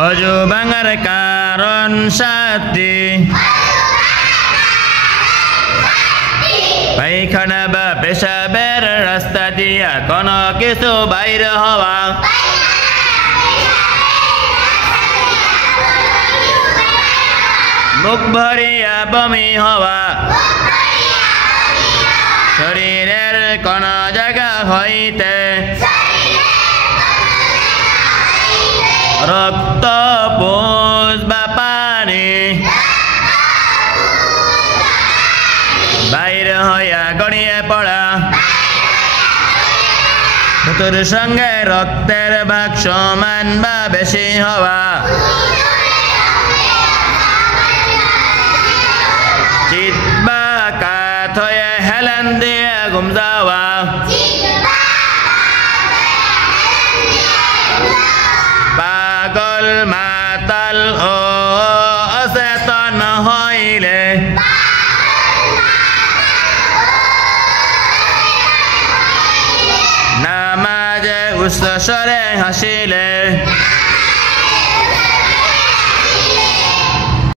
অজু ভাঙার কারণ সাতটি পায়খানা বা পেশাবের রাস্তা দিয়া কোনো কিছু বাইর হওয়া মুখ ভরিয়া বমি হওয়া শরীরের কোন জায়গা হইতে রক্ত পুষ বা পানি বাইরে হইয়া গড়িয়ে পড়া তোর সঙ্গে রক্তের ভাগ সমান বা বেশি হওয়া চিত বা কাত হয়ে হেলান দিয়ে ঘুম যাওয়া পাগল মাতাল ও অচেতন হইলে নামাজে উচ্চ স্বরে হাসিলে